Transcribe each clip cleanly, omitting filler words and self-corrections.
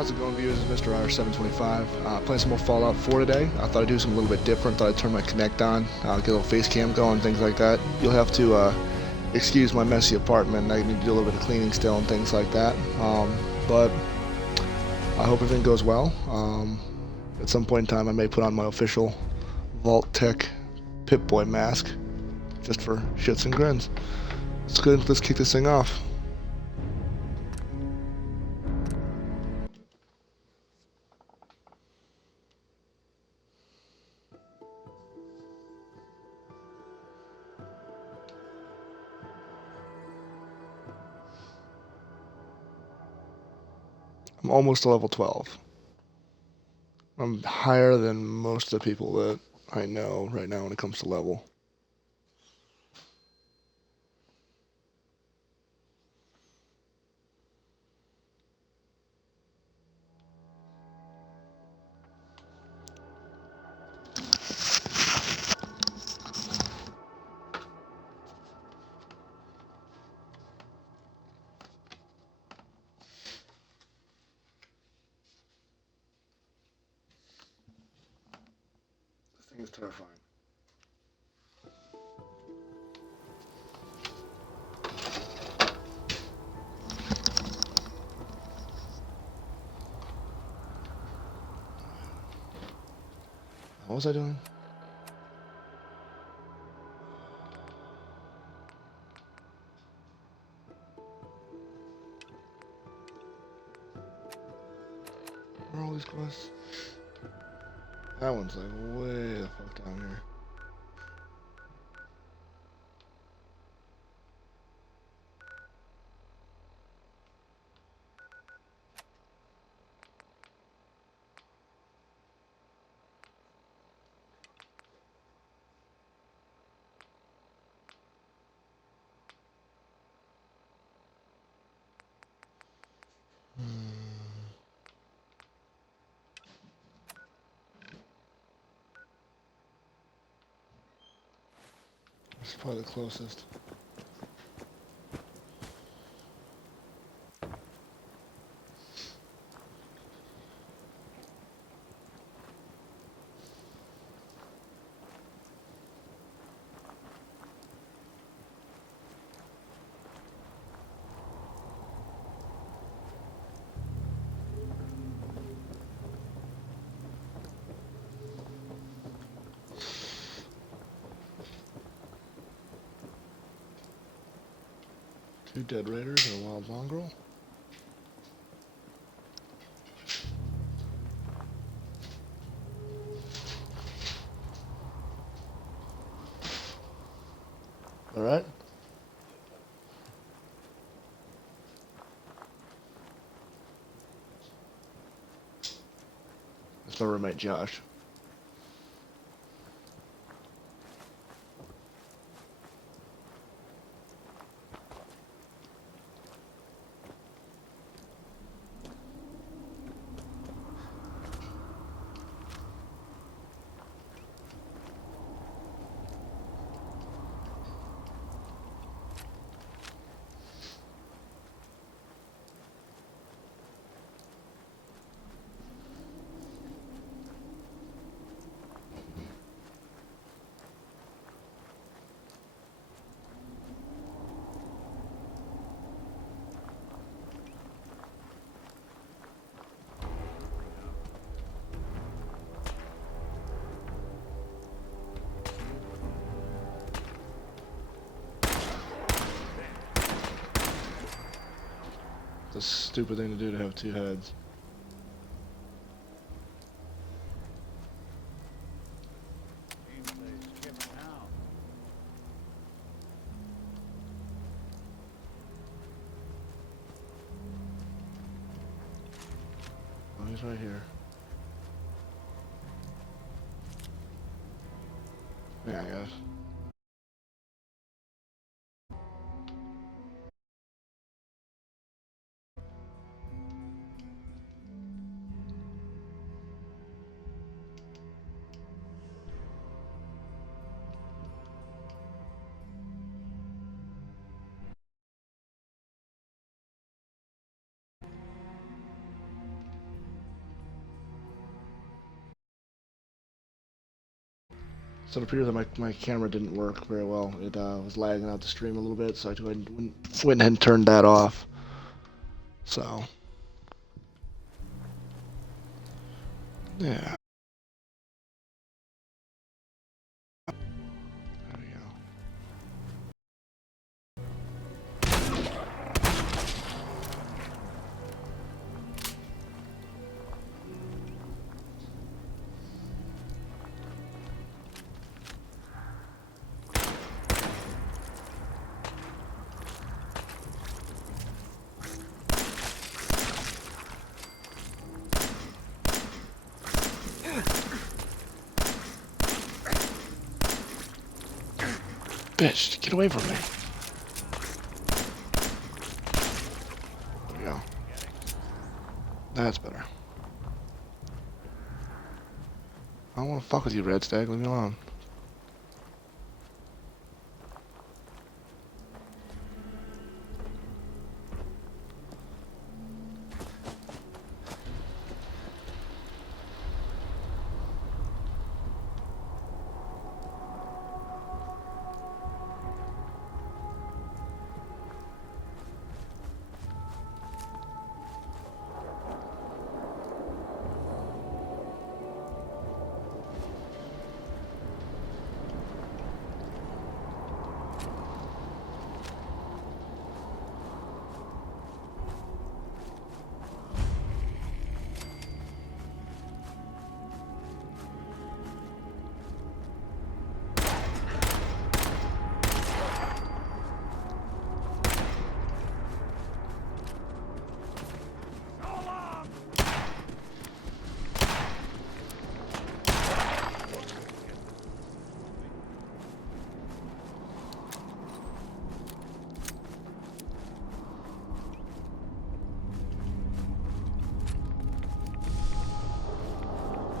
How's it going, viewers? It's Mr. Irish725. Playing some more Fallout 4 today. I thought I'd do something a little bit different. Thought I'd turn my Kinect on, get a little face cam going, things like that. You'll have to excuse my messy apartment. I need to do a little bit of cleaning still and things like that. But I hope everything goes well. At some point in time, I may put on my official Vault-Tec Pip-Boy mask, just for shits and grins. Let's kick this thing off. I'm almost to level 12. I'm higher than most of the people that I know right now when it comes to level. This thing is terrifying. What was I doing? Where are all these quests? That one's like way the fuck down here. This is probably the closest. Two dead raiders and a wild mongrel. Alright. That's my roommate Josh. It's a stupid thing to do to have two heads. Oh, he's right here. Yeah, I guess. So it appears that my camera didn't work very well. It was lagging out the stream a little bit, so I went ahead and turned that off. So, yeah. There we go. Bitch, get away from me. There we go. That's better. I don't want to fuck with you, Red Stag. Leave me alone.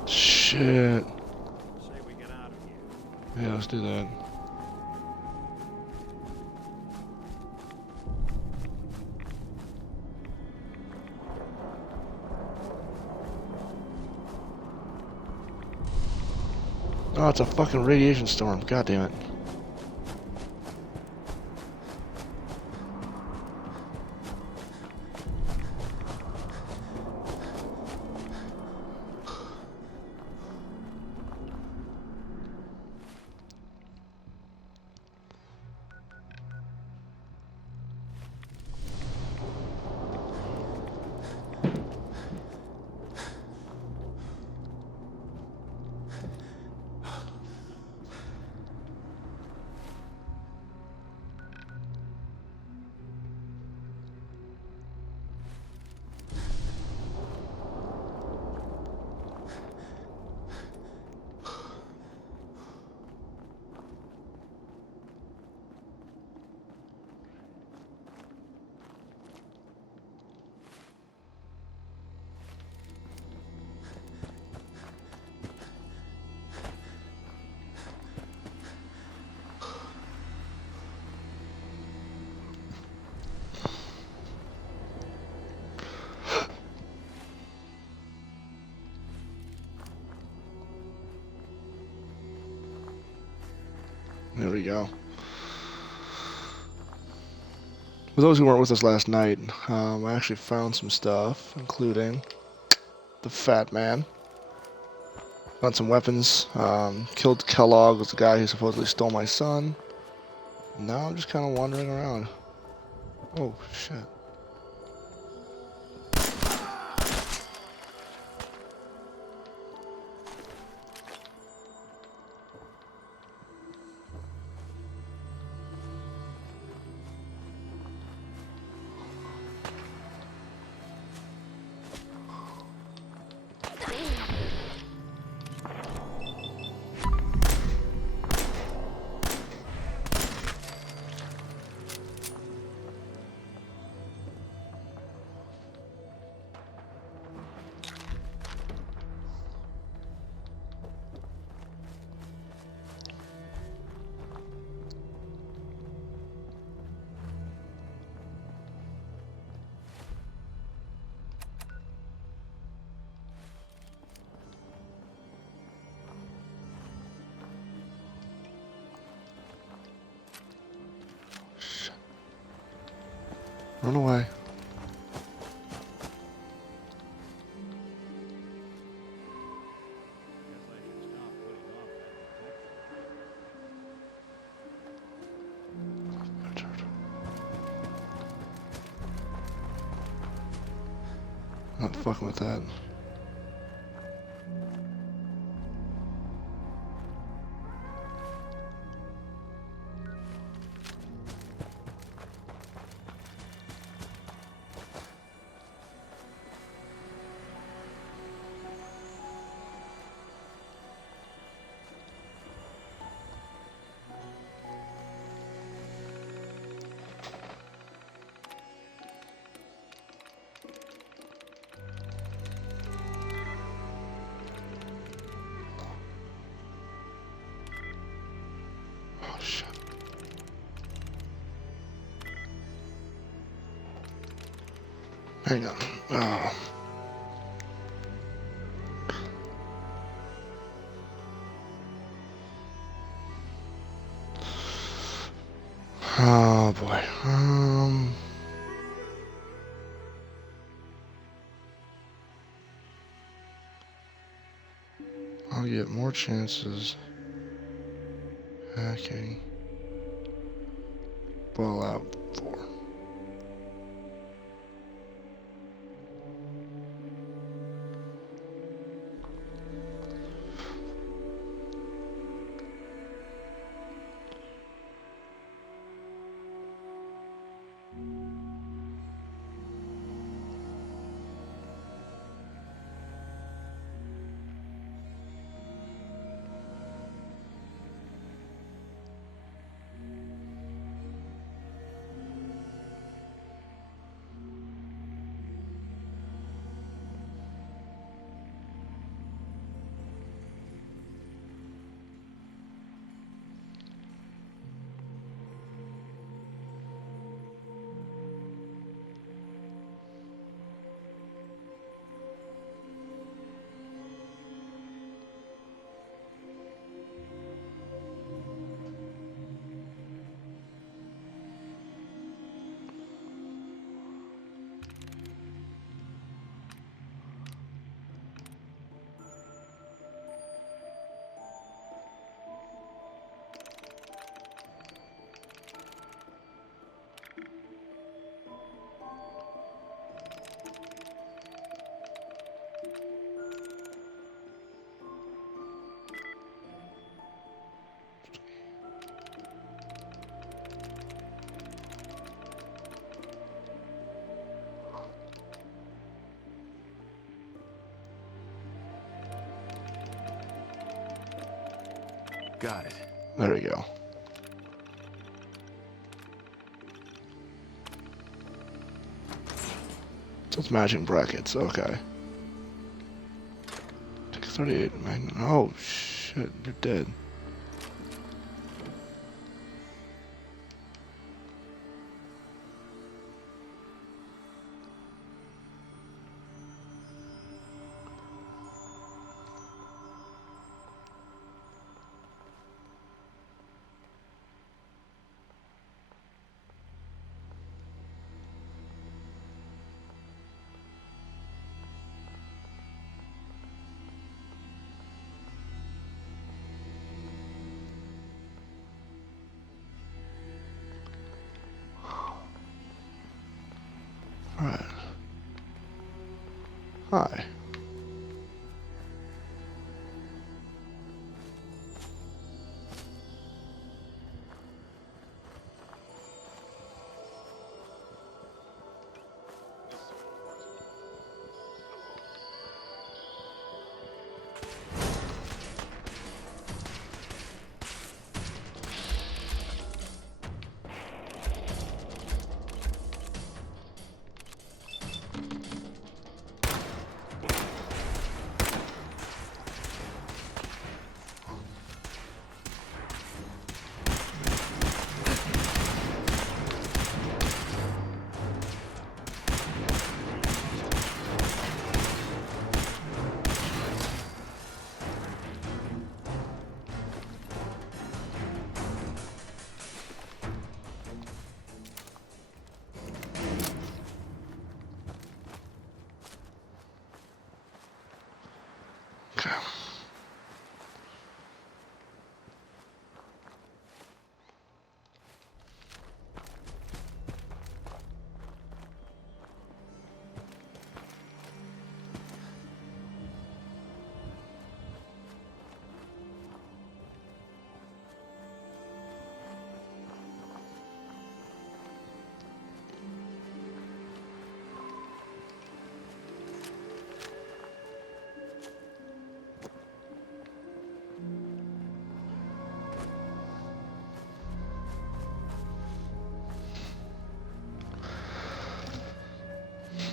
Shit. Say we get out of here. Yeah, let's do that. Oh, it's a fucking radiation storm. God damn it. There we go. For those who weren't with us last night, I actually found some stuff, including the Fat Man. Found some weapons. Killed Kellogg, was the guy who supposedly stole my son. Now I'm just kind of wandering around. Oh, shit. Run away. Guess I should stop putting off that protection. Not fucking with that. Oh shit. Hang on. Oh. Oh boy. I'll get more chances. Okay. Ball out 4. Got it. There we go. So it's matching brackets, okay. Take 38 Magnum. Oh shit, you're dead. Alright. Hi.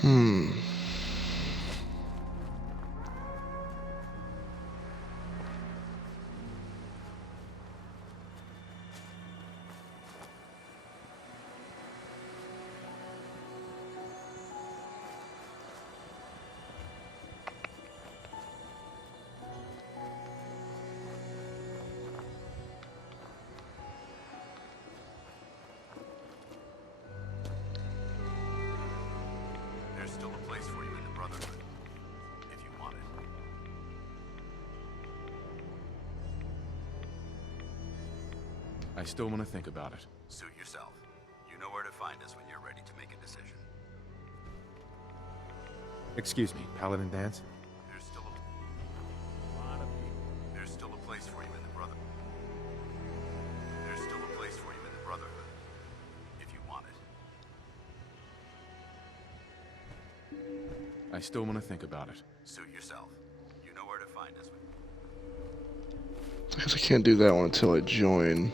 Hmm. There's still a place for you in the Brotherhood, if you want it. I still want to think about it. Suit yourself. You know where to find us when you're ready to make a decision. Excuse me, Paladin Dance? There's still a lot of people. There's still a place for you in the Brotherhood. There's still a place for you in the Brotherhood, if you want it. I still want to think about it. Suit yourself. You know where to find us when... I guess I can't do that one until I join.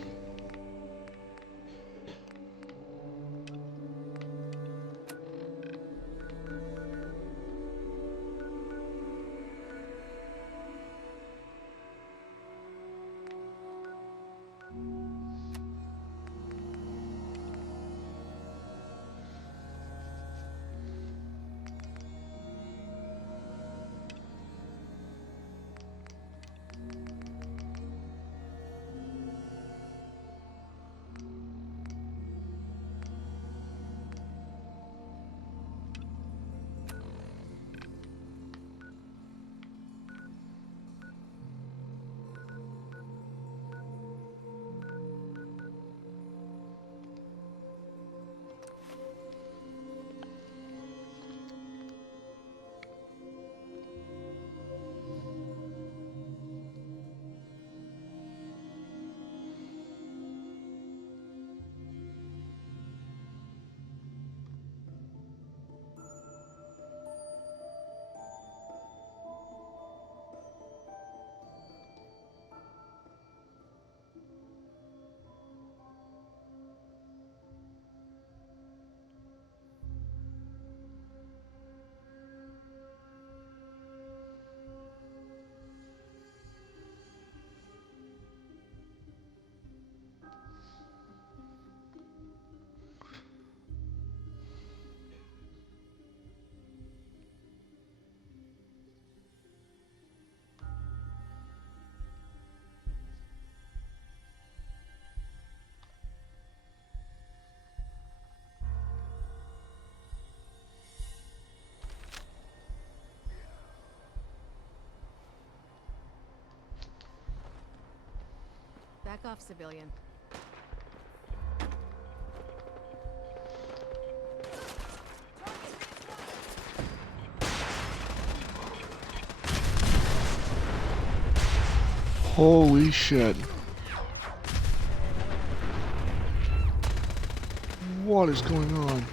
Back off, civilian. Holy shit. What is going on?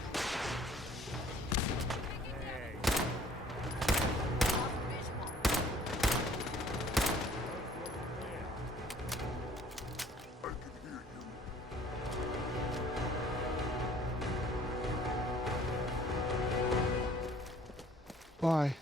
Bye.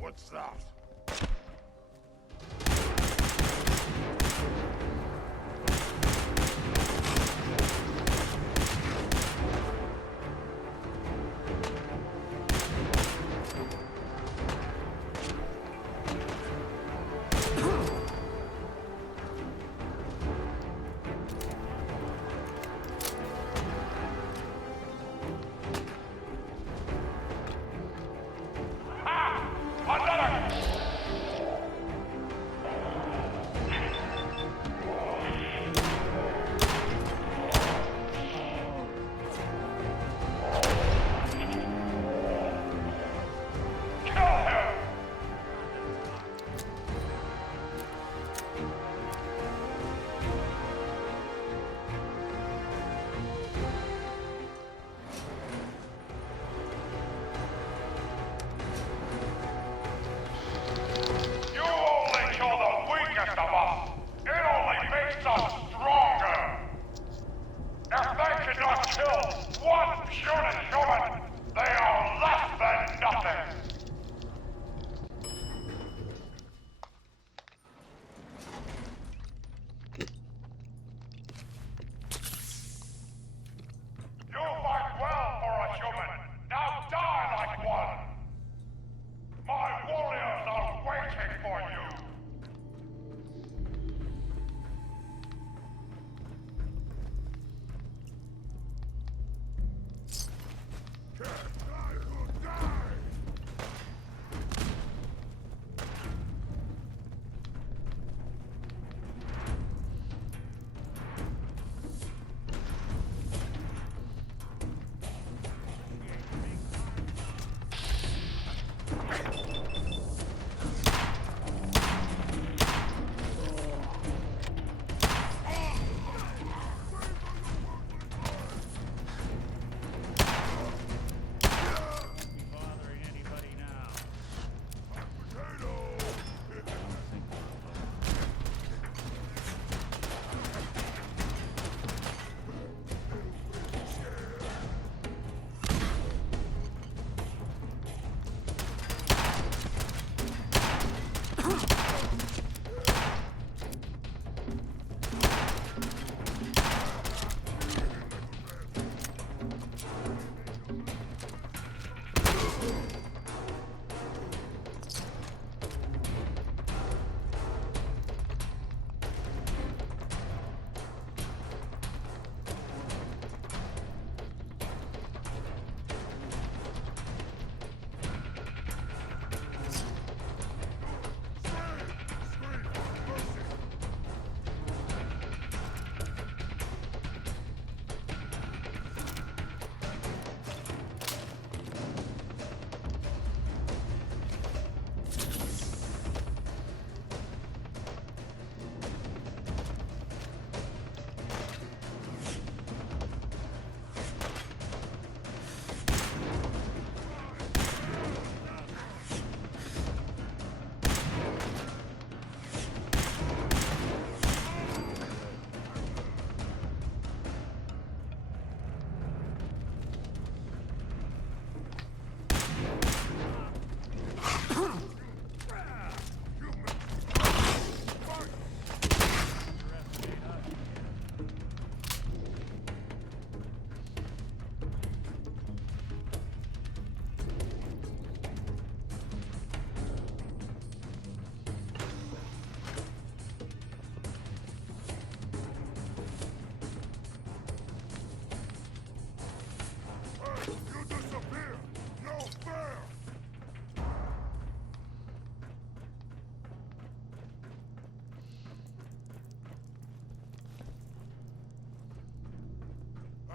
What's that?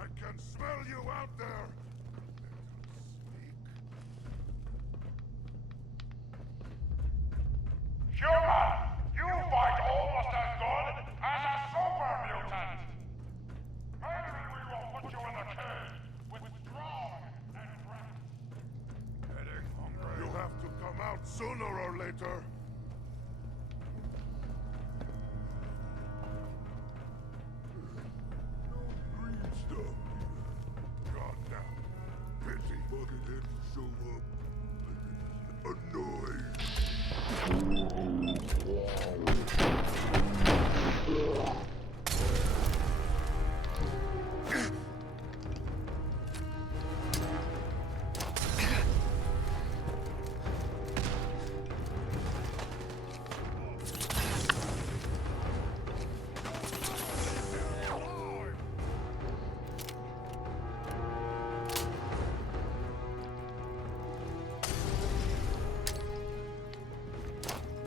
I can smell you out there! Human, you fight almost as good as a super mutant! Maybe we will put you in a cage with strong and rats. Getting hungry. You have to come out sooner or later. No green stuff. God damn. Pity. Buckethead will show up. Annoyed.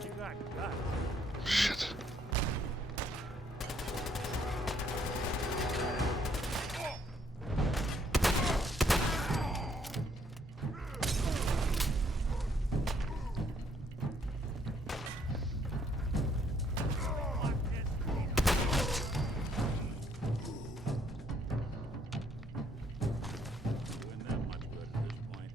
You got guts. Shit. Doing that much good at this point.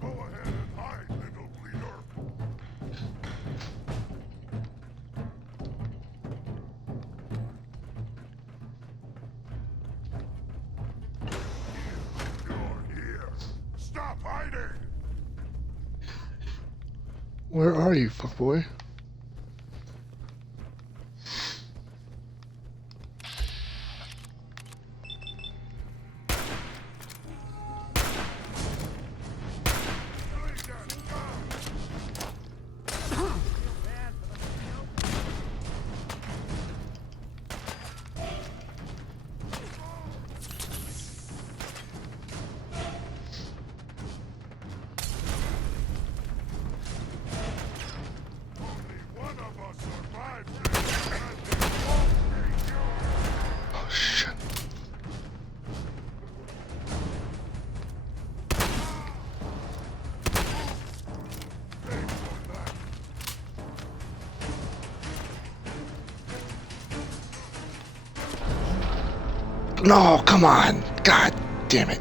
Go ahead and hide, little bleeder. You're here. Stop hiding. Where are you, fuckboy? Only one of us survived this, and it won't be you. Oh shit. Pay for that. No, come on. God damn it.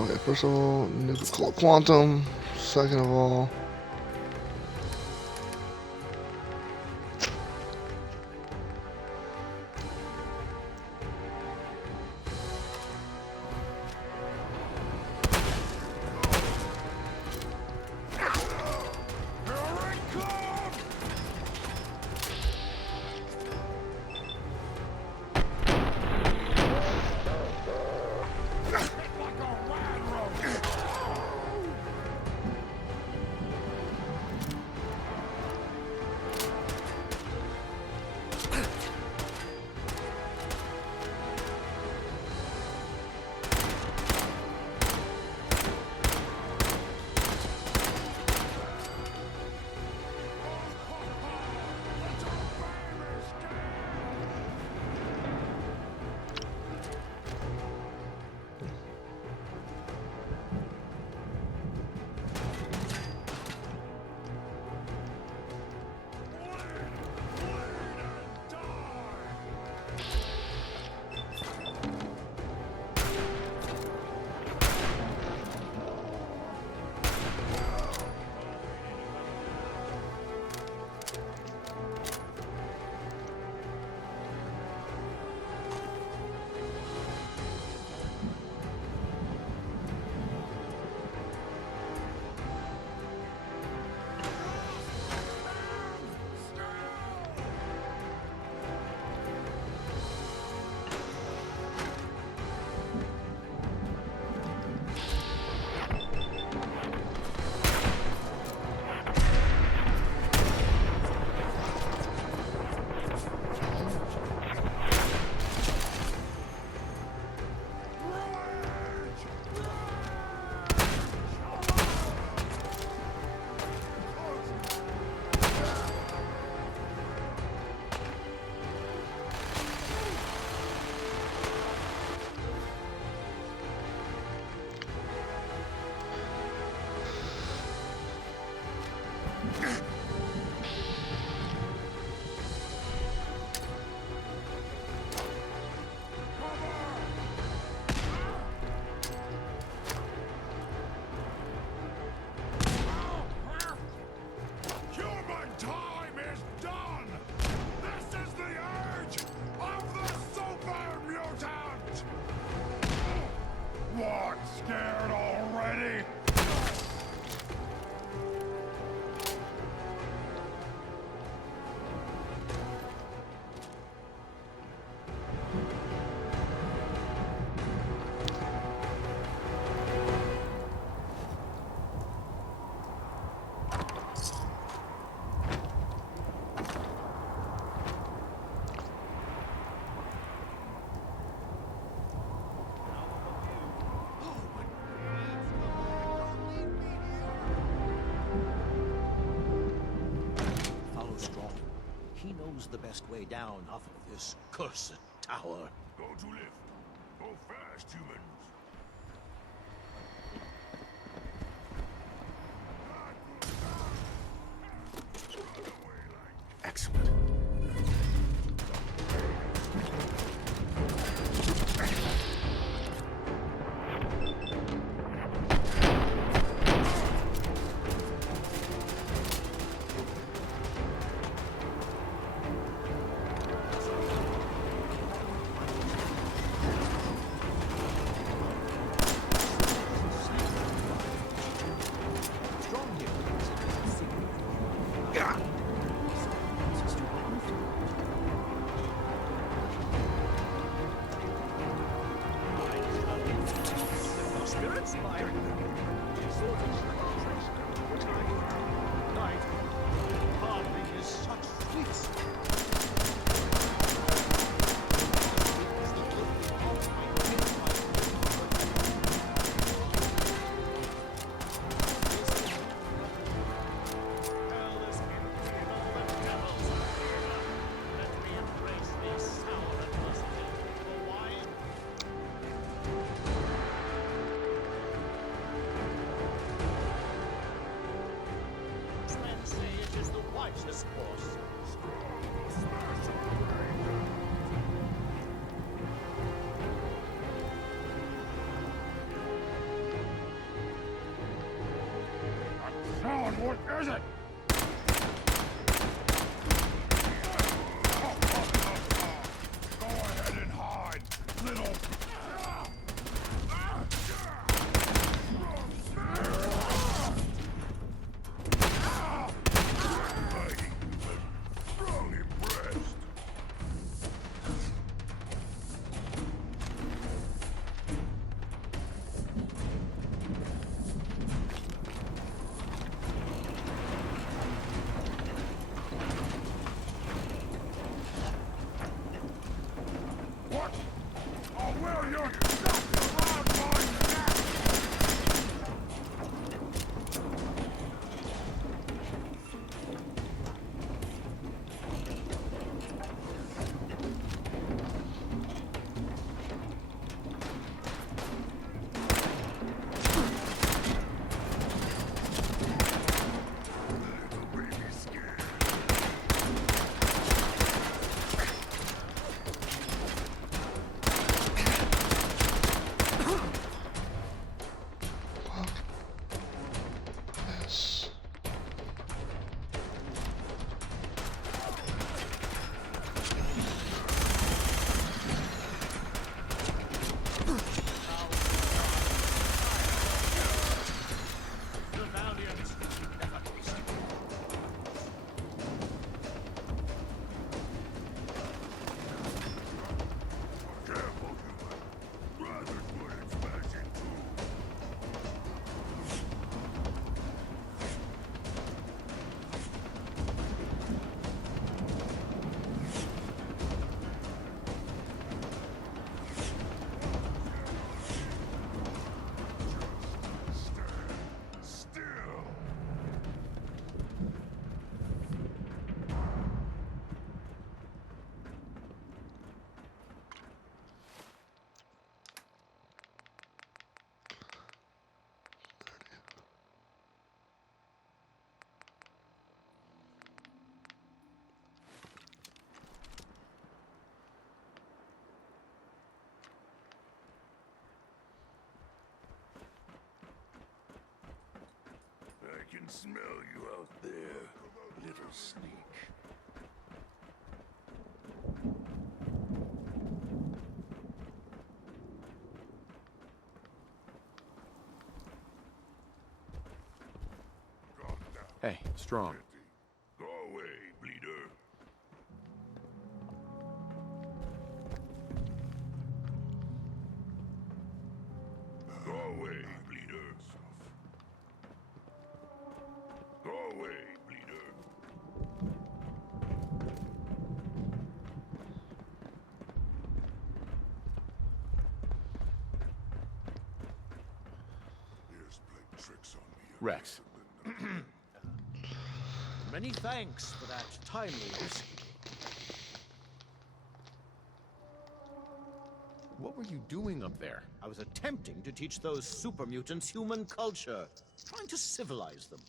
Okay, first of all, nuclear quantum. Second of all, Human time is done! This is the age of the super mutant! What, scared already? Follow Strong. He knows the best way down off of this cursed tower. Go to lift. Go fast, humans. Excellent. Strong here. Spirits? Night. Hardly is such sweets. Men say it is the wisest course. What is it? Go ahead and hide, little... Strong impressed. What? Oh, will you stop around my neck? Little baby scared. Yes. The Valiant never taste. Careful, human. Rather put it smash in two. Stand still. I can smell you out there, little sneak. Calm down. Hey, Strong. Go away, bleeder. Go away, bleeder. Go away, bleeder. Here's playing tricks on me. Rex. Many thanks for that timely whiskey. What were you doing up there? I was attempting to teach those super mutants human culture, trying to civilize them.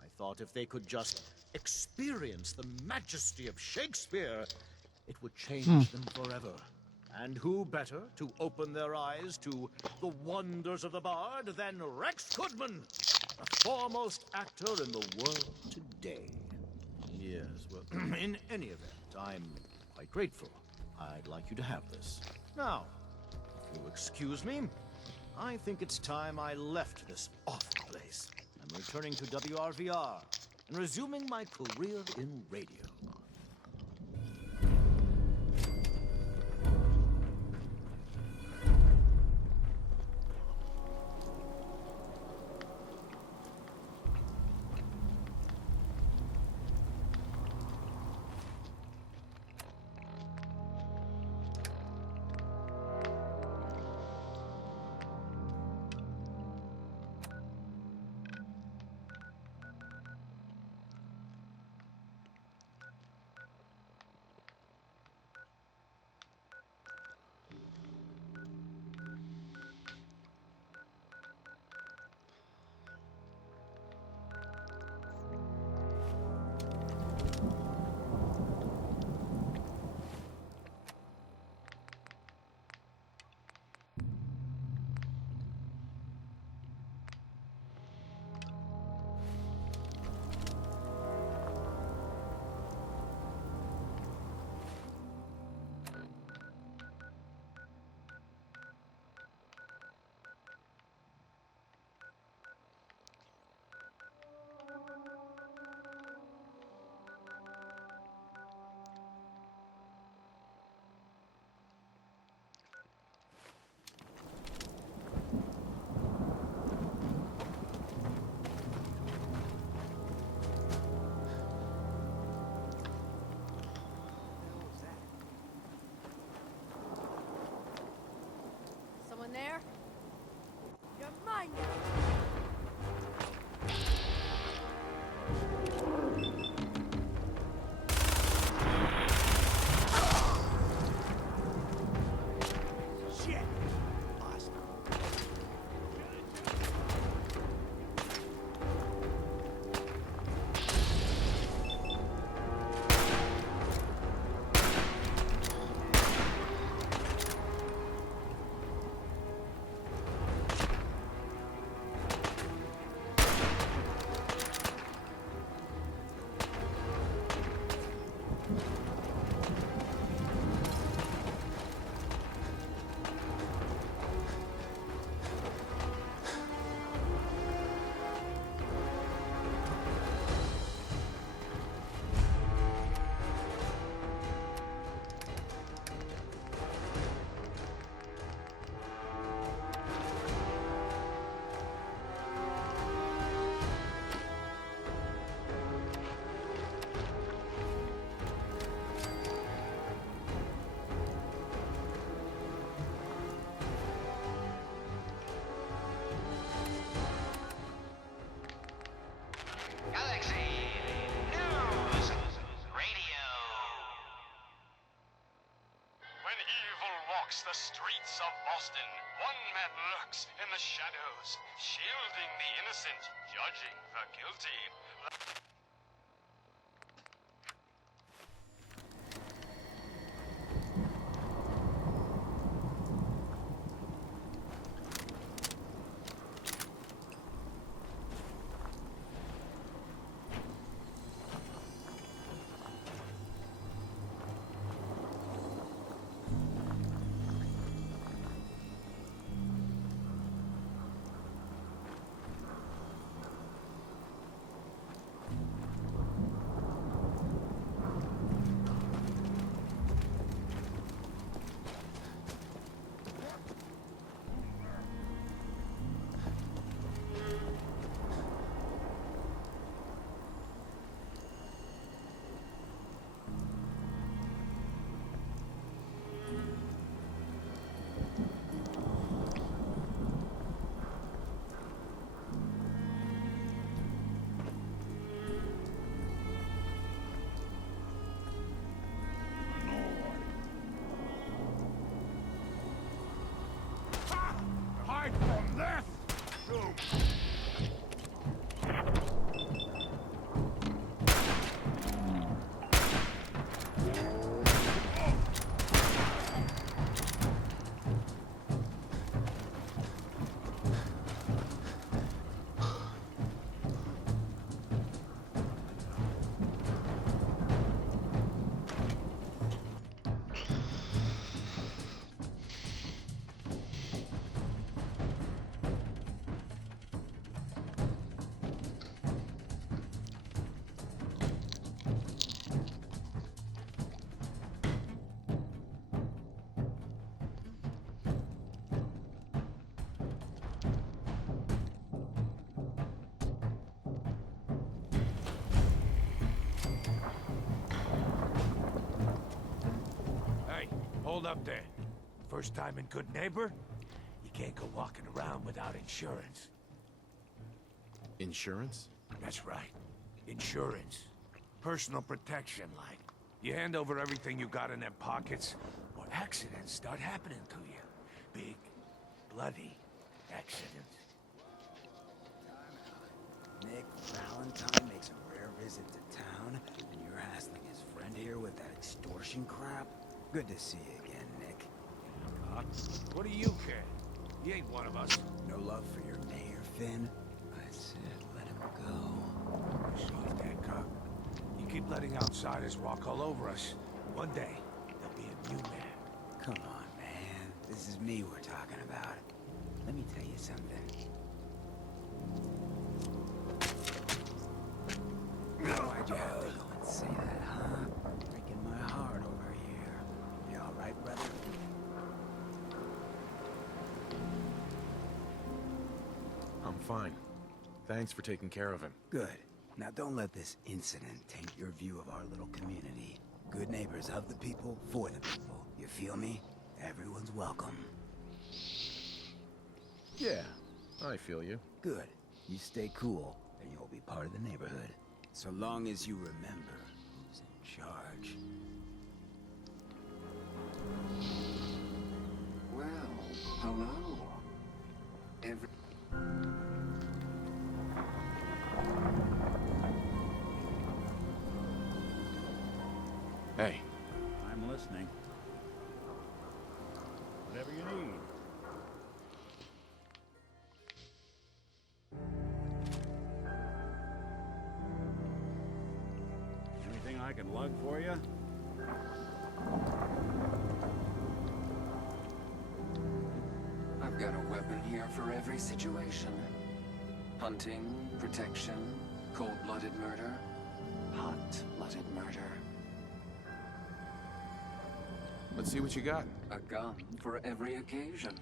I thought if they could just experience the majesty of Shakespeare, it would change them forever. And who better to open their eyes to the wonders of the bard than Rex Goodman, the foremost actor in the world today? Yes, well, in any event, I'm quite grateful. I'd like you to have this. Now, if you'll excuse me, I think it's time I left this awful place. I'm returning to WRVR and resuming my career in radio. there? You're mine now! Shit! Lost. Galaxy News Radio. When evil walks the streets of Boston, one man lurks in the shadows, shielding the innocent, judging the guilty. Hide from this! Hey, hold up there. First time in Good Neighbor? You can't go walking around without insurance. Insurance? That's right. Insurance. Personal protection, like. You hand over everything you got in them pockets, or accidents start happening to you. Big, bloody accidents. Nick Valentine makes a rare visit to town, and you're hassling his friend here with that extortion crap? Good to see you again, Nick. Huh? What do you care? He ain't one of us. No love for your mayor, Finn? I said let him go. Soft Hancock. You keep letting outsiders walk all over us. One day, there'll be a new man. Come on, man. This is me we're talking about. Let me tell you something. Why'd you have to go and say that, huh? Breaking my heart over here. You all right, brother? I'm fine. Thanks for taking care of him. Good. Now don't let this incident taint your view of our little community. Good neighbors of the people, for the people. You feel me? Everyone's welcome. Yeah, I feel you. Good. You stay cool, and you'll be part of the neighborhood. So long as you remember who's in charge. Well, hello. Hey, I'm listening. Whatever you need. Anything I can lug for you? I've got a weapon here for every situation. Hunting, protection, cold-blooded murder, hot-blooded murder. let's see what you got. A gun for every occasion.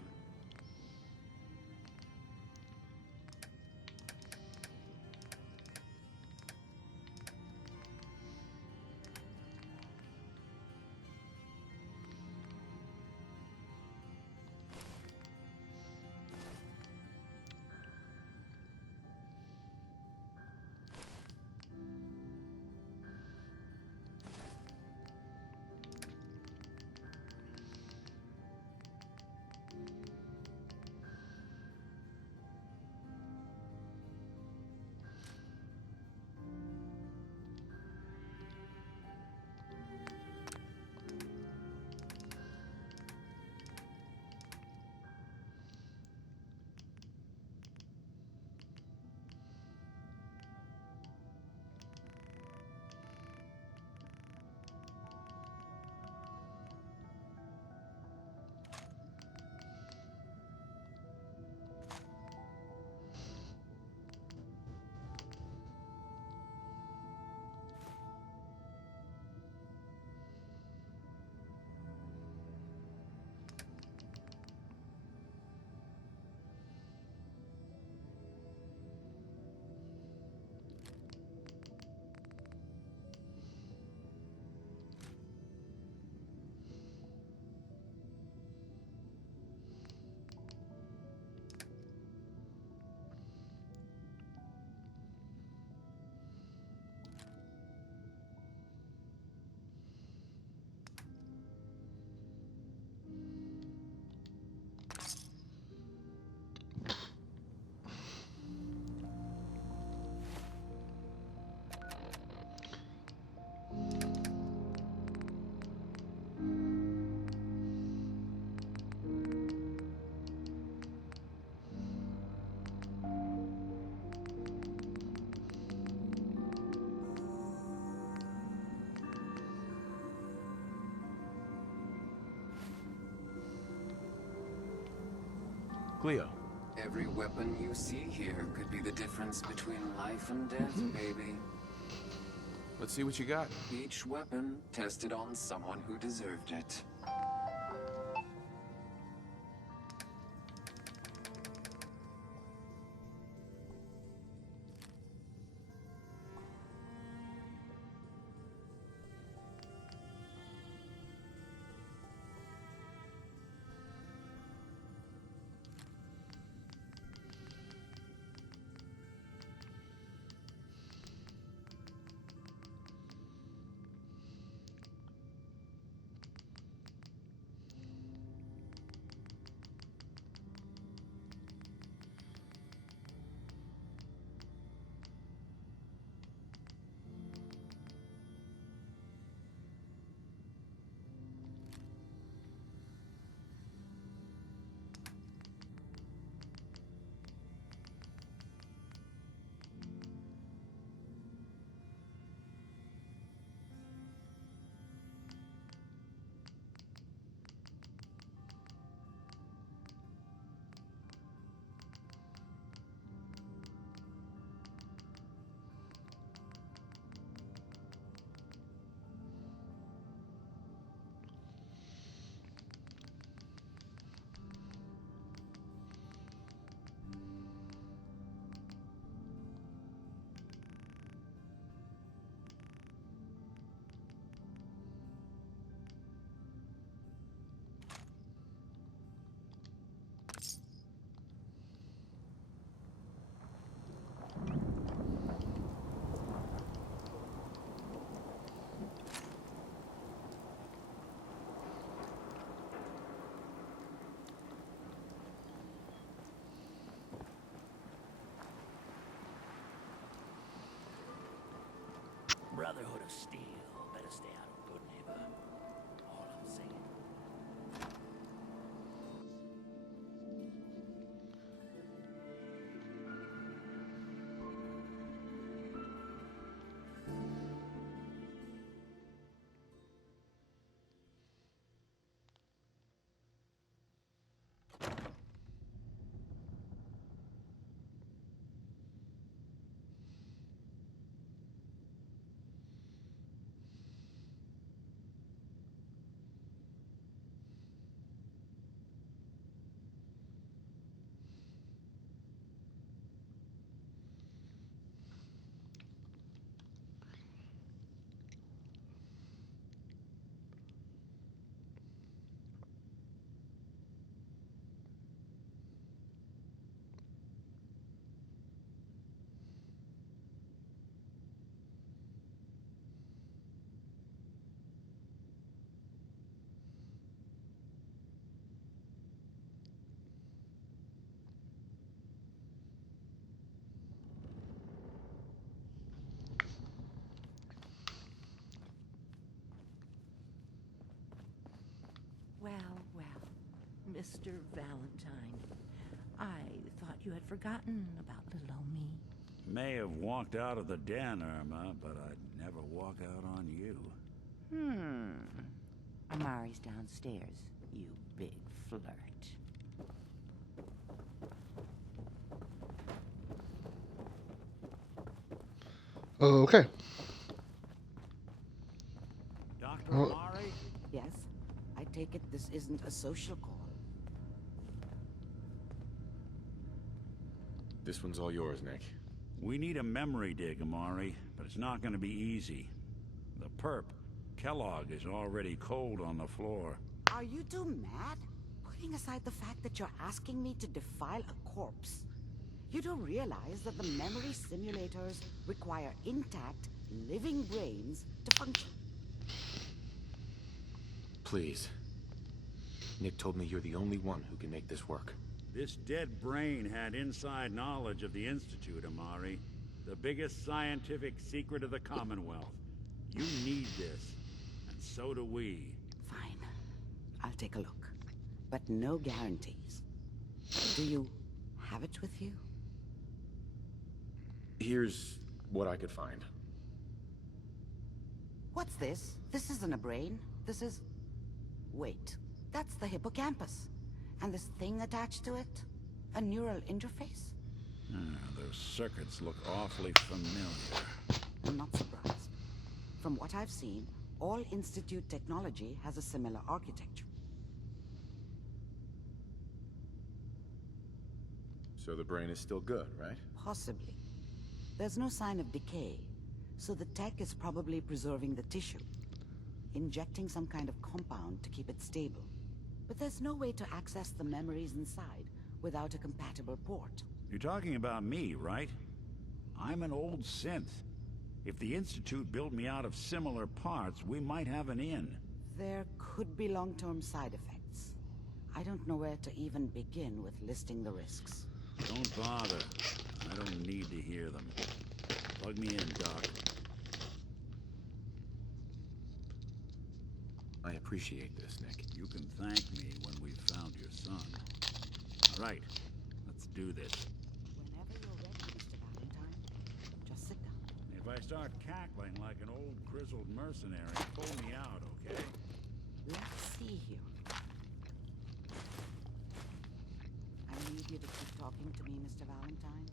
Cleo. Every weapon you see here could be the difference between life and death, baby. Let's see what you got. Each weapon tested on someone who deserved it. Brotherhood of Steel better stay out of Good Neighbor. All I'm saying. Well, Mr. Valentine. I thought you had forgotten about little old me. May have walked out of the den, Irma, but I'd never walk out on you. Amari's downstairs, you big flirt. Okay. Dr. Well- Amari? Yes? I take it this isn't a social call. This one's all yours, Nick. We need a memory dig, Amari, but it's not going to be easy. The perp, Kellogg, is already cold on the floor. Are you two mad? Putting aside the fact that you're asking me to defile a corpse, you do realize that the memory simulators require intact, living brains to function. Please. Nick told me you're the only one who can make this work. This dead brain had inside knowledge of the Institute, Amari. The biggest scientific secret of the Commonwealth. You need this, and so do we. Fine. I'll take a look. But no guarantees. Do you have it with you? Here's what I could find. What's this? This isn't a brain. This is... Wait. That's the hippocampus. And this thing attached to it? A neural interface? Those circuits look awfully familiar. I'm not surprised. From what I've seen, all Institute technology has a similar architecture. So the brain is still good, right? Possibly. There's no sign of decay, so the tech is probably preserving the tissue, injecting some kind of compound to keep it stable. But there's no way to access the memories inside without a compatible port. You're talking about me, right? I'm an old synth. If the Institute built me out of similar parts, we might have an in. There could be long-term side effects. I don't know where to even begin with listing the risks. Don't bother. I don't need to hear them. Plug me in, Doc. I appreciate this, Nick. You can thank me when we've found your son. All right, let's do this. Whenever you're ready, Mr. Valentine, just sit down. If I start cackling like an old grizzled mercenary, pull me out, okay? Let's see here. I need you to keep talking to me, Mr. Valentine.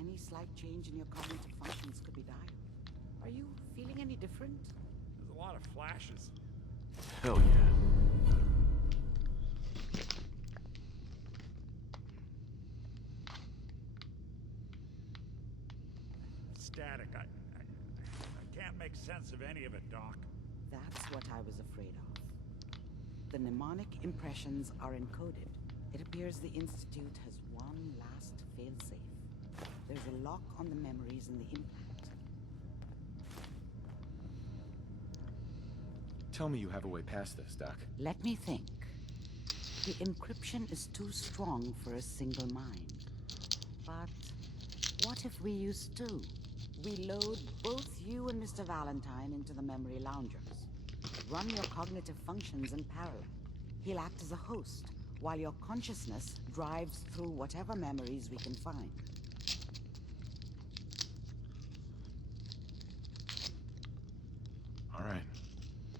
Any slight change in your cognitive functions could be dire. Are you feeling any different? There's a lot of flashes. Hell yeah. Static. I can't make sense of any of it, Doc. That's what I was afraid of. The mnemonic impressions are encoded. It appears the Institute has one last failsafe. There's a lock on the memories in the implant. Tell me you have a way past this, Doc. Let me think. The encryption is too strong for a single mind. But what if we use two? We load both you and Mr. Valentine into the memory loungers. Run your cognitive functions in parallel. He'll act as a host, while your consciousness drives through whatever memories we can find. All right.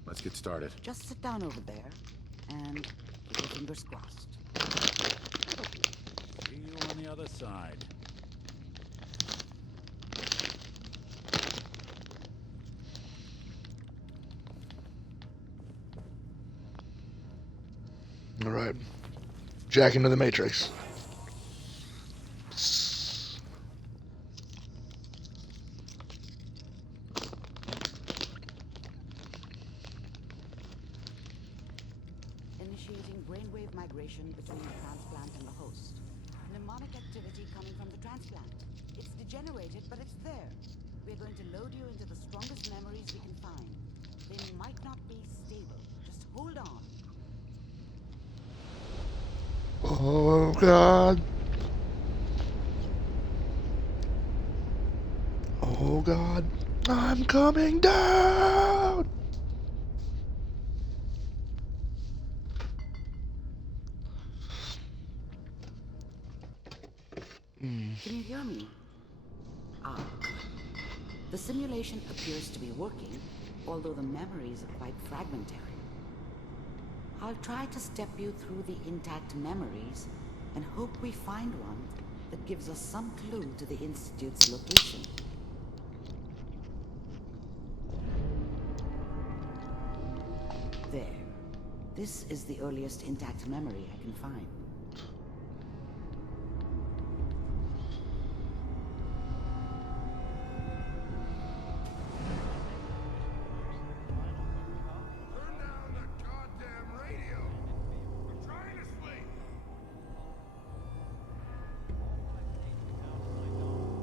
Let's get started. Just sit down over there and keep your fingers crossed. See you on the other side. All right. Jack into the Matrix. Initiating brainwave migration between the transplant and the host. Mnemonic activity coming from the transplant. It's degenerated, but it's there. We're going to load you into the strongest memories we can find. They might not be stable. Just hold on. Oh, God. Oh, God. I'm coming down! Can you hear me? Ah. The simulation appears to be working, although the memories are quite fragmentary. I'll try to step you through the intact memories and hope we find one that gives us some clue to the Institute's location. There. This is the earliest intact memory I can find. Turn down the goddamn radio. I'm trying to sleep.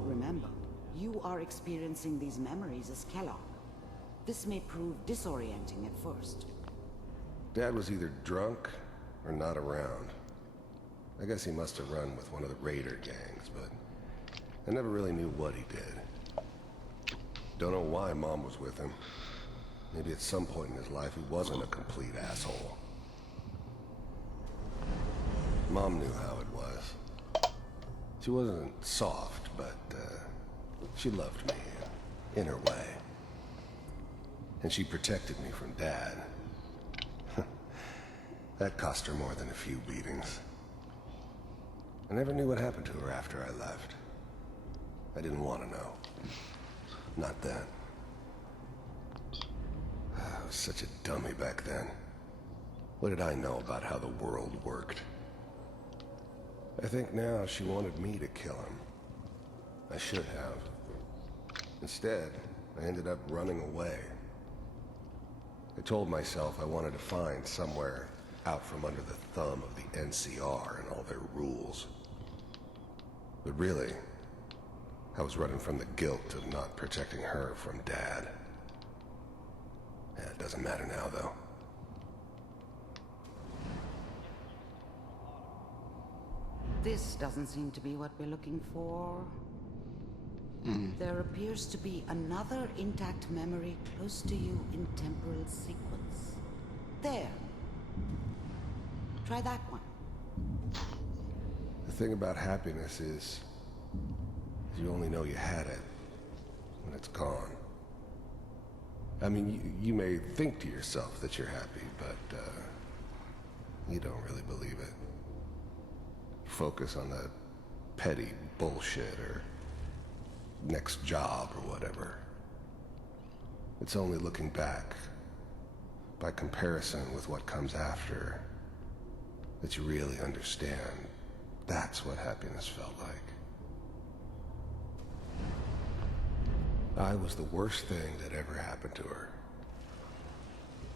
Remember, you are experiencing these memories as Kellogg. This may prove disorienting at first. Dad was either drunk or not around. I guess he must have run with one of the raider gangs, but I never really knew what he did. Don't know why Mom was with him. Maybe at some point in his life he wasn't a complete asshole. Mom knew how it was. She wasn't soft, but she loved me in her way. And she protected me from Dad. That cost her more than a few beatings. I never knew what happened to her after I left. I didn't want to know. Not then. I was such a dummy back then. What did I know about how the world worked? I think now she wanted me to kill him. I should have. Instead, I ended up running away. I told myself I wanted to find somewhere out from under the thumb of the NCR and all their rules. But really, I was running from the guilt of not protecting her from Dad. Yeah, it doesn't matter now, though. This doesn't seem to be what we're looking for. There appears to be another intact memory close to you in temporal sequence. There. Try that one. The thing about happiness is you only know you had it when it's gone. I mean, you may think to yourself that you're happy, but you don't really believe it. Focus on the petty bullshit or next job or whatever. It's only looking back, by comparison with what comes after, that you really understand that's what happiness felt like. I was the worst thing that ever happened to her.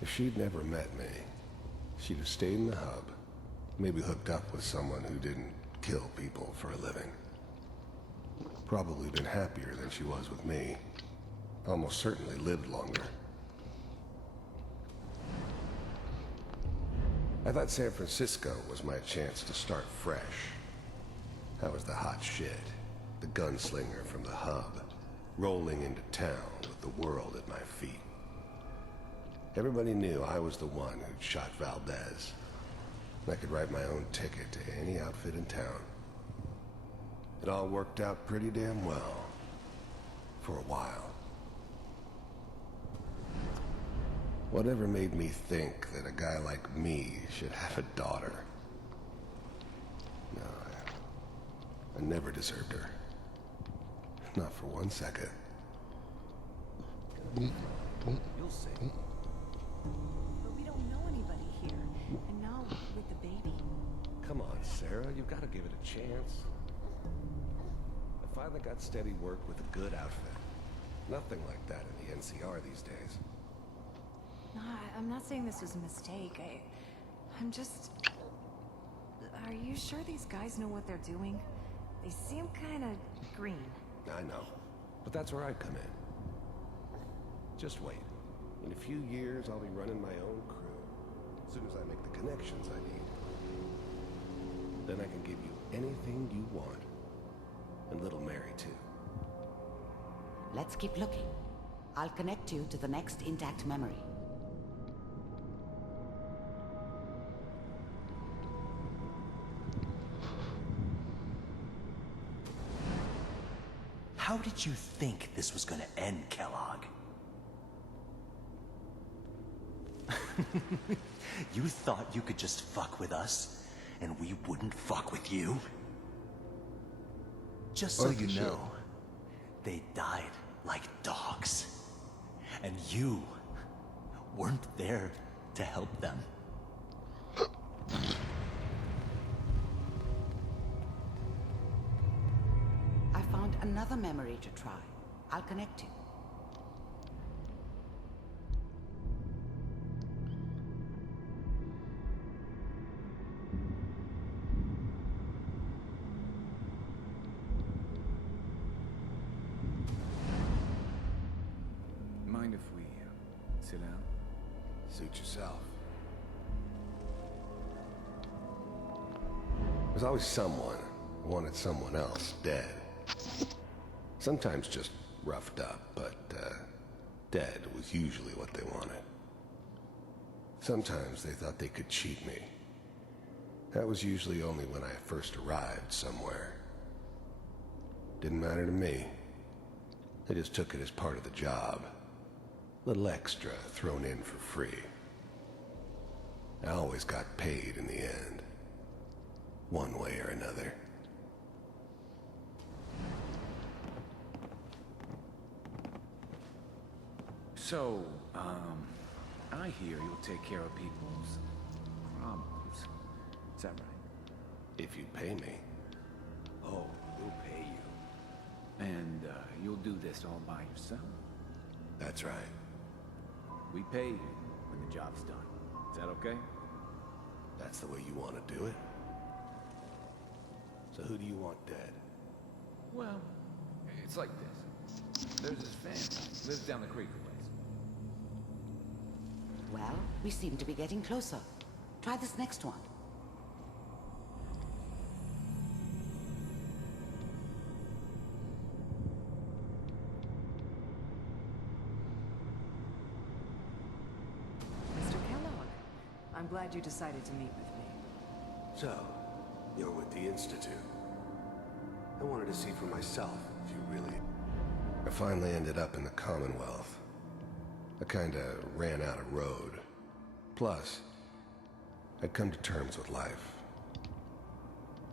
If she'd never met me, she'd have stayed in the hub, maybe hooked up with someone who didn't kill people for a living. Probably been happier than she was with me. Almost certainly lived longer. I thought San Francisco was my chance to start fresh. I was the hot shit, the gunslinger from the hub, rolling into town with the world at my feet. Everybody knew I was the one who'd shot Valdez. And I could write my own ticket to any outfit in town. It all worked out pretty damn well. For a while. Whatever made me think that a guy like me should have a daughter? No, I never deserved her. Not for 1 second. You'll see. But we don't know anybody here. And now, with the baby. Come on, Sarah, you've got to give it a chance. I finally got steady work with a good outfit. Nothing like that in the NCR these days. No, I'm not saying this was a mistake. I'm just... Are you sure these guys know what they're doing? They seem kind of green. I know, but that's where I come in. Just wait. In a few years, I'll be running my own crew. As soon as I make the connections I need. Then I can give you anything you want. And little Mary, too. Let's keep looking. I'll connect you to the next intact memory. How did you think this was gonna end, Kellogg? You thought you could just fuck with us, and we wouldn't fuck with you? Just so you know, they died like dogs. And you weren't there to help them. I found another memory to try. I'll connect you. Mind if we sit down? Suit yourself. There's always someone who wanted someone else dead. Sometimes just roughed up, but dead was usually what they wanted. Sometimes they thought they could cheat me. That was usually only when I first arrived somewhere. Didn't matter to me. I just took it as part of the job. Little extra thrown in for free. I always got paid in the end. One way or another. So, I hear you'll take care of people's problems. Is that right? If you pay me. Oh, we'll pay you. And, you'll do this all by yourself? That's right. We pay you when the job's done. Is that okay? That's the way you want to do it? So who do you want dead? Well, it's like this. There's this family. Lives down the creek a ways. Well, we seem to be getting closer. Try this next one. Mr. Kellogg, I'm glad you decided to meet with me. So, you're with the Institute. I wanted to see for myself if you really... I finally ended up in the Commonwealth. I kinda ran out of road. Plus, I'd come to terms with life.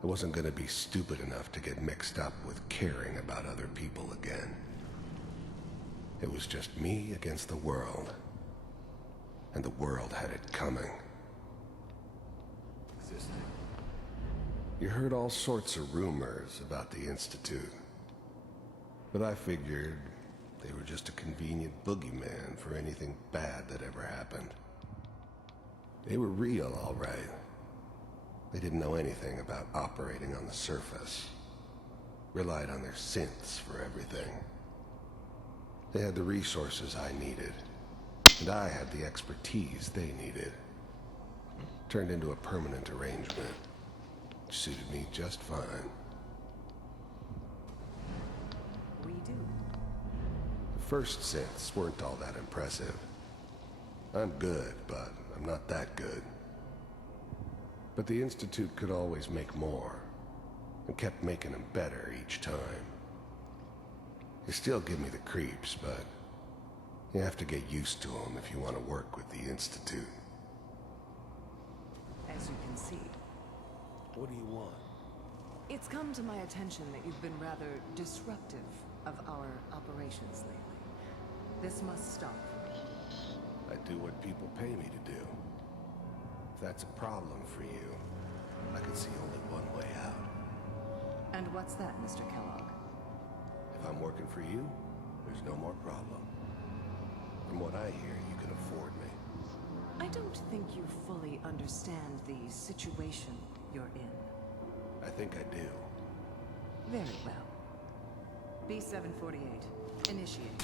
I wasn't gonna be stupid enough to get mixed up with caring about other people again. It was just me against the world. And the world had it coming. You heard all sorts of rumors about the Institute. But I figured they were just a convenient boogeyman for anything bad that ever happened. They were real, all right. They didn't know anything about operating on the surface. Relied on their synths for everything. They had the resources I needed. And I had the expertise they needed. Turned into a permanent arrangement. Which suited me just fine. We do. first synths weren't all that impressive. I'm good, but I'm not that good. But the Institute could always make more, and kept making them better each time. They still give me the creeps, but you have to get used to them if you want to work with the Institute. As you can see, What do you want? it's come to my attention that you've been rather disruptive of our operations lately. This must stop. I do what people pay me to do. If that's a problem for you, I can see only one way out. And what's that, Mr. Kellogg? If I'm working for you, there's no more problem. From what I hear, you can afford me. I don't think you fully understand the situation you're in. I think I do. Very well. B-748, initiate.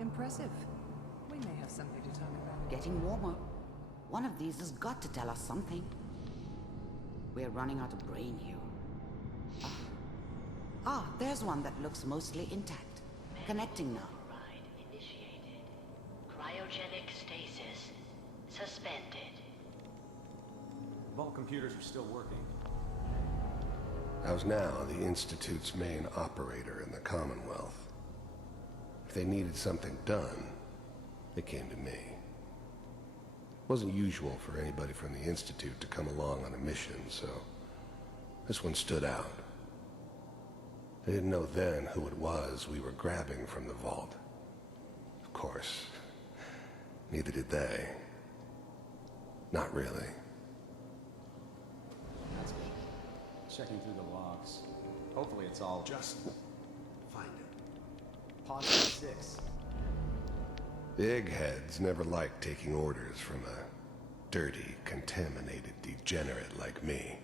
Impressive. We may have something to talk about. Getting warmer. One of these has got to tell us something. We're running out of brain here. There's one that looks mostly intact. Connecting now. Override initiated. Cryogenic stasis suspended. Vault computers are still working. I was now the Institute's main operator in the Commonwealth. If they needed something done, they came to me. It wasn't usual for anybody from the Institute to come along on a mission, so this one stood out. They didn't know then who it was we were grabbing from the vault. Of course, neither did they. Not really. That's good. Checking through the logs. Hopefully it's all... Just find it. Pod 6. The eggheads never liked taking orders from a dirty, contaminated degenerate like me.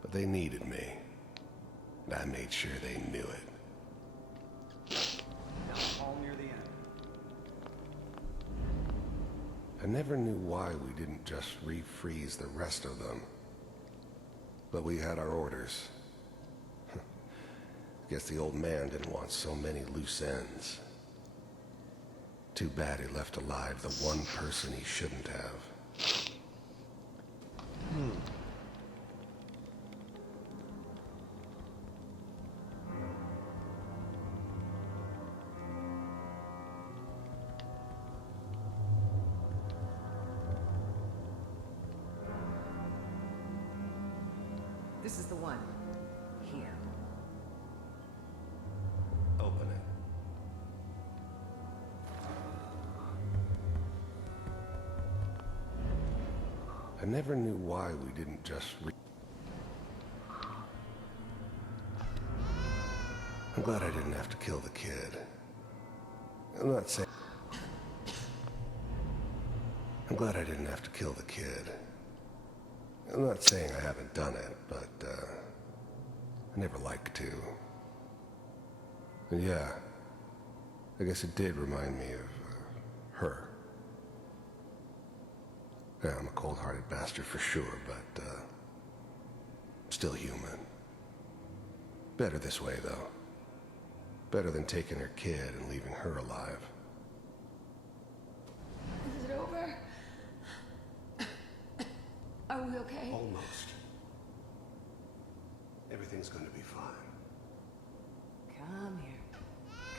But they needed me, and I made sure they knew it. Down the hall near the end. I never knew why we didn't just refreeze the rest of them. But we had our orders. Guess the old man didn't want so many loose ends. Too bad he left alive the one person he shouldn't have. This is the one. Here. Open it. I never knew why we didn't just I'm glad I didn't have to kill the kid. I'm not saying... I'm glad I didn't have to kill the kid. I'm not saying I haven't done it, but, I never liked to. And yeah, I guess it did remind me of, her. Yeah, I'm a cold-hearted bastard for sure, but, still human. Better this way, though. Better than taking her kid and leaving her alive. Is it over? Are we okay? Almost. Everything's gonna be fine. Come here.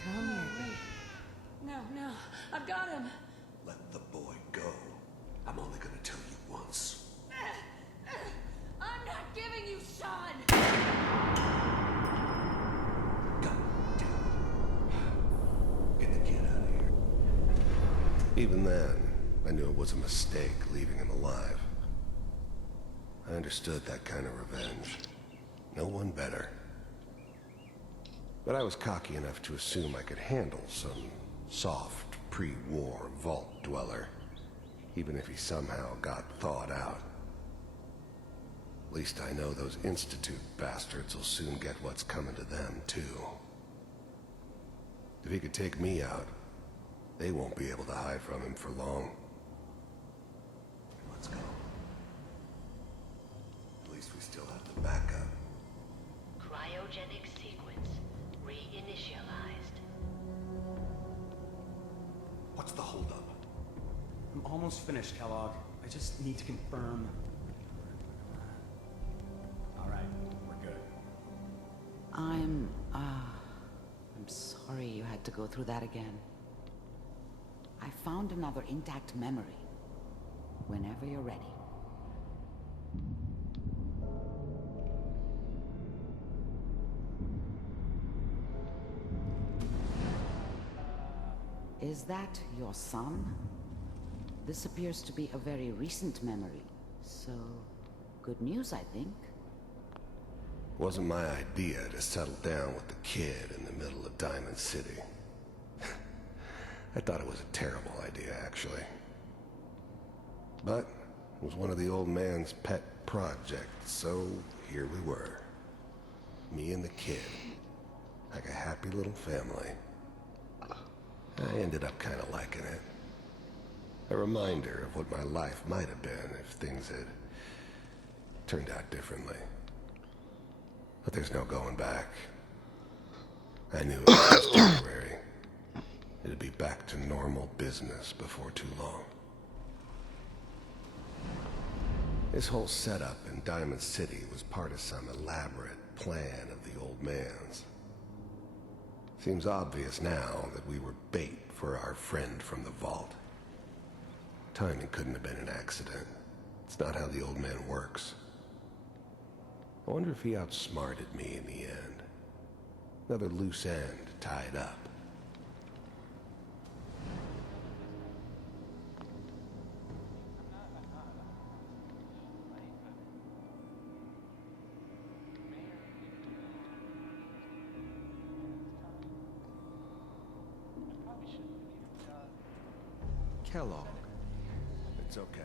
Come here. No, I've got him. Let the boy go. I'm only gonna tell you once. I'm not giving you Sean. God damn. Get the kid out of here. Even then, I knew it was a mistake leaving him alive. I understood that kind of revenge. No one better. But I was cocky enough to assume I could handle some soft, pre-war vault dweller, even if he somehow got thawed out. At least I know those Institute bastards will soon get what's coming to them, too. If he could take me out, they won't be able to hide from him for long. Almost finished, Kellogg. I just need to confirm. All right, we're good. I'm sorry you had to go through that again. I found another intact memory. Whenever you're ready. Is that your son? This appears to be a very recent memory, so good news, I think. Wasn't my idea to settle down with the kid in the middle of Diamond City. I thought it was a terrible idea, actually. But it was one of the old man's pet projects, so here we were. Me and the kid, like a happy little family. I ended up kind of liking it. A reminder of what my life might have been if things had turned out differently. But there's no going back. I knew it was just temporary. It'd be back to normal business before too long. This whole setup in Diamond City was part of some elaborate plan of the old man's. Seems obvious now that we were bait for our friend from the vault. Timing couldn't have been an accident. It's not how the old man works. I wonder if he outsmarted me in the end. Another loose end tied up. Kellogg. It's okay.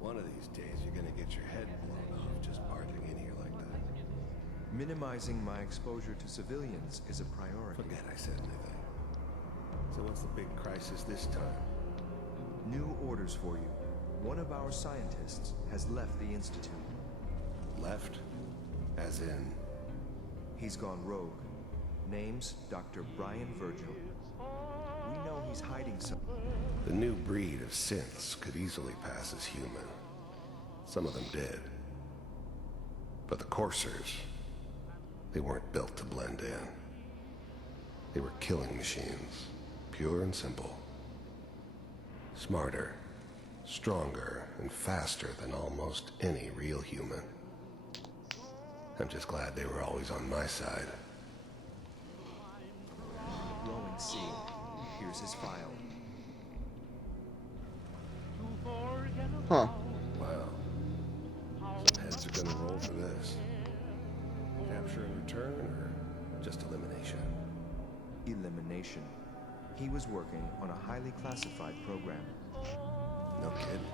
One of these days you're gonna get your head blown off just barging in here like that. Minimizing my exposure to civilians is a priority. Forget I said anything. So what's the big crisis this time? New orders for you. One of our scientists has left the Institute. Left? As in? He's gone rogue. Name's Dr. Brian Virgil. We know he's hiding some... The new breed of synths could easily pass as human. Some of them did. But the Coursers, they weren't built to blend in. They were killing machines, pure and simple. Smarter, stronger, and faster than almost any real human. I'm just glad they were always on my side. Glowing seal. Here's his file. Huh. Wow. Some heads are gonna roll for this. Capture and return, or just elimination? Elimination. He was working on a highly classified program. No kidding.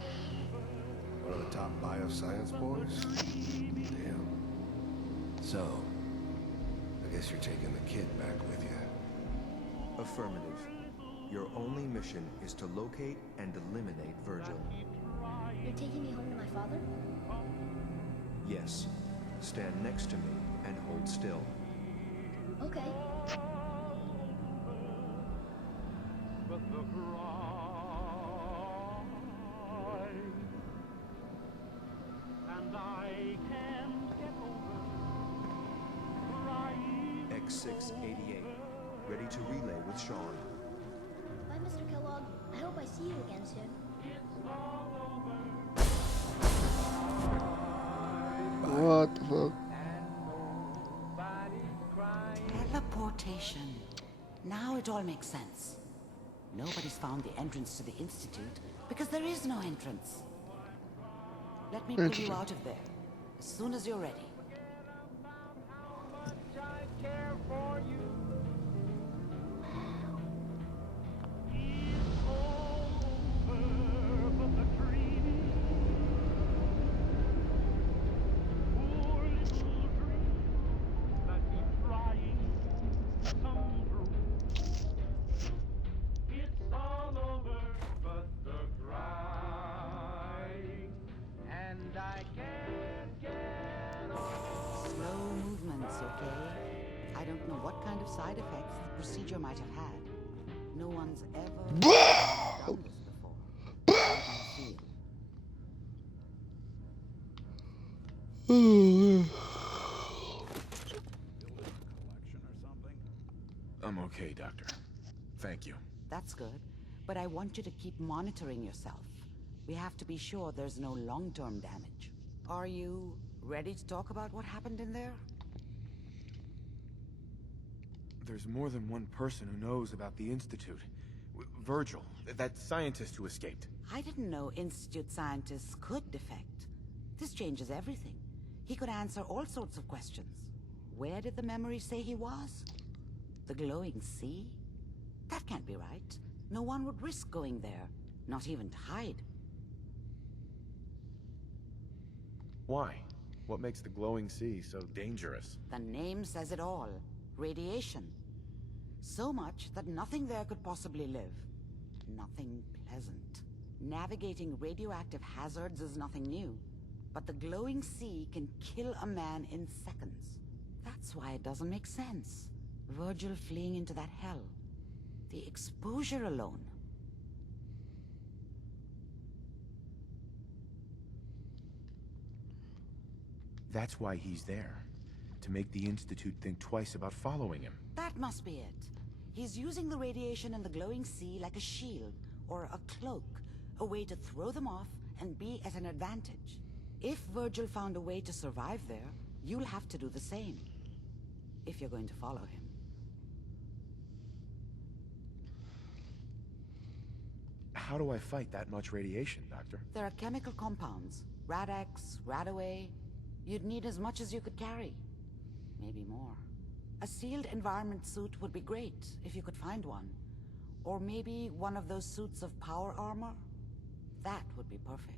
One of the top bioscience boys? Damn. So, I guess you're taking the kid back with you. Affirmative. Your only mission is to locate and eliminate Virgil. You're taking me home to my father? Yes. Stand next to me and hold still. Okay. X688. Ready to relay with Sean. Bye, Mr. Kellogg. I hope I see you again soon. What the fuck? Teleportation. Now it all makes sense. Nobody's found the entrance to the Institute because there is no entrance. Let me pull you out of there as soon as you're ready. Side effects the procedure might have had. No one's ever done this before. I'm okay, Doctor. Thank you. That's good, but I want you to keep monitoring yourself. We have to be sure there's no long-term damage. Are you ready to talk about what happened in there? There's more than one person who knows about the Institute. Virgil, that scientist who escaped. I didn't know Institute scientists could defect. This changes everything. He could answer all sorts of questions. Where did the memory say he was? The glowing sea? That can't be right. No one would risk going there, not even to hide. Why? What makes the glowing sea so dangerous? The name says it all. Radiation. So much that nothing there could possibly live. Nothing pleasant. Navigating radioactive hazards is nothing new. But the glowing sea can kill a man in seconds. That's why it doesn't make sense. Virgil fleeing into that hell. The exposure alone. That's why he's there. To make the Institute think twice about following him. That must be it. He's using the radiation in the glowing sea like a shield, or a cloak. A way to throw them off and be at an advantage. If Virgil found a way to survive there, you'll have to do the same. If you're going to follow him. How do I fight that much radiation, Doctor? There are chemical compounds. Rad-X, Radaway. You'd need as much as you could carry. Maybe more. A sealed environment suit would be great, if you could find one. Or maybe one of those suits of power armor? That would be perfect.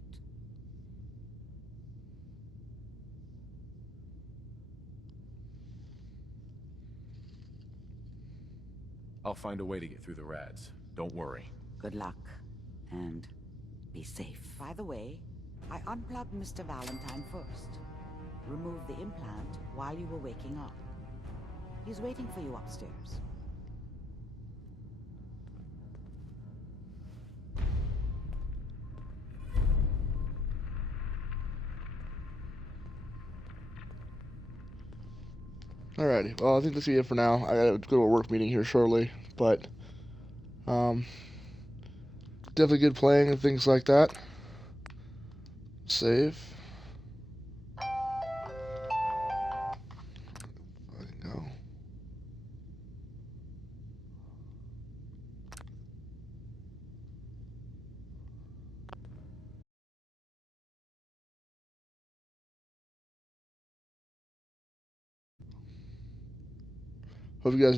I'll find a way to get through the rads. Don't worry. Good luck. And be safe. By the way, I unplugged Mr. Valentine first. Removed the implant while you were waking up. He's waiting for you upstairs. Alrighty, well, I think that's it for now. I gotta go to a work meeting here shortly, but definitely good playing and things like that. Save. Go. Hope you guys